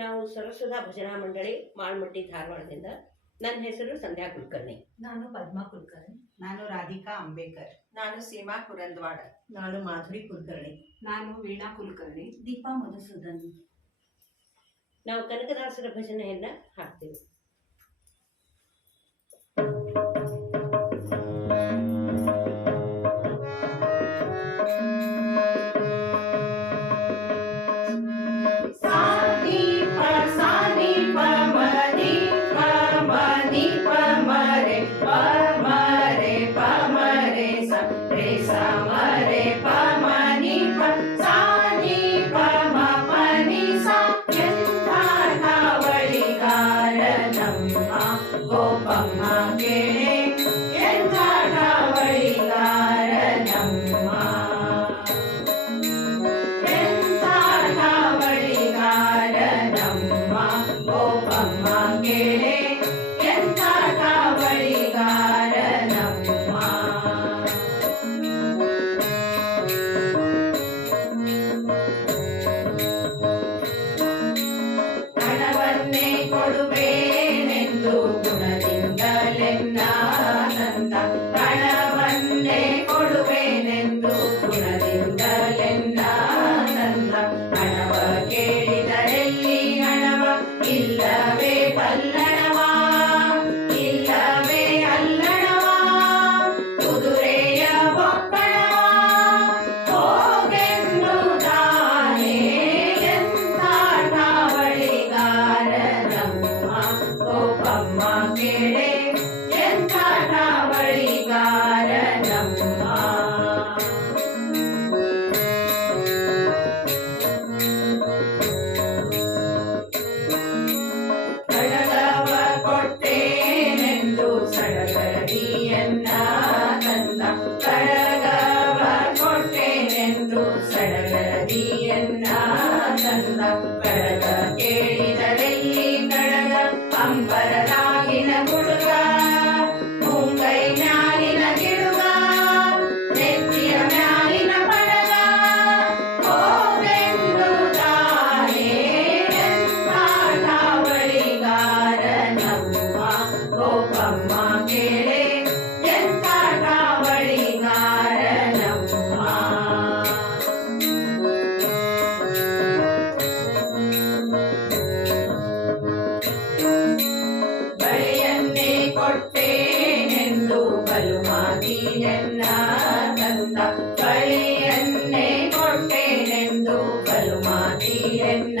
ನಾವು ಸರಸ್ವತಾ ಭಜನಾ ಮಂಡಳಿ ಮಾಳ್ಮಟ್ಟಿ ಧಾರವಾಡದಿಂದ ನನ್ನ ಹೆಸರು ಸಂಧ್ಯಾ ಕುಲಕರ್ಣಿ ನಾನು ಪದ್ಮಾ ಕುಲಕರ್ಣಿ ನಾನು ರಾಧಿಕಾ ಅಂಬೇಕರ್ ನಾನು ಸೀಮಾ ಕುರಂದ್ವಾಡ ನಾನು ಮಾಧುರಿ ಕುಲಕರ್ಣಿ ನಾನು ವೀಣಾ ಕುಲಕರ್ಣಿ ದೀಪಾ ಮಧುಸೂದನ್ ನಾವು ಕನಕದಾಸರ ಭಜನೆಯನ್ನ ಹಾಕ್ತೀವಿ ಗುಣದಿಂದಲೆನ್ನಾನಂದ ಹಣವನ್ನೇ ಕೊಡುವೆನೆಂದು ಗುಣದಿಂದಲೆನ್ನಾನಂದ ಹಣವ ಕೇಳಿದರೆಲ್ಲಿ ಹಣವ ಇಲ್ಲವೇ ಬಲ್ಲ கடக கேளிதலை கடக அம்பரத തൊട്ടേനെന്നു കലുമാതിയിലെന്ന തന്ന കളിയെന്നെ കൊട്ടേനെന്നു കലുമാതിയിലെന്ന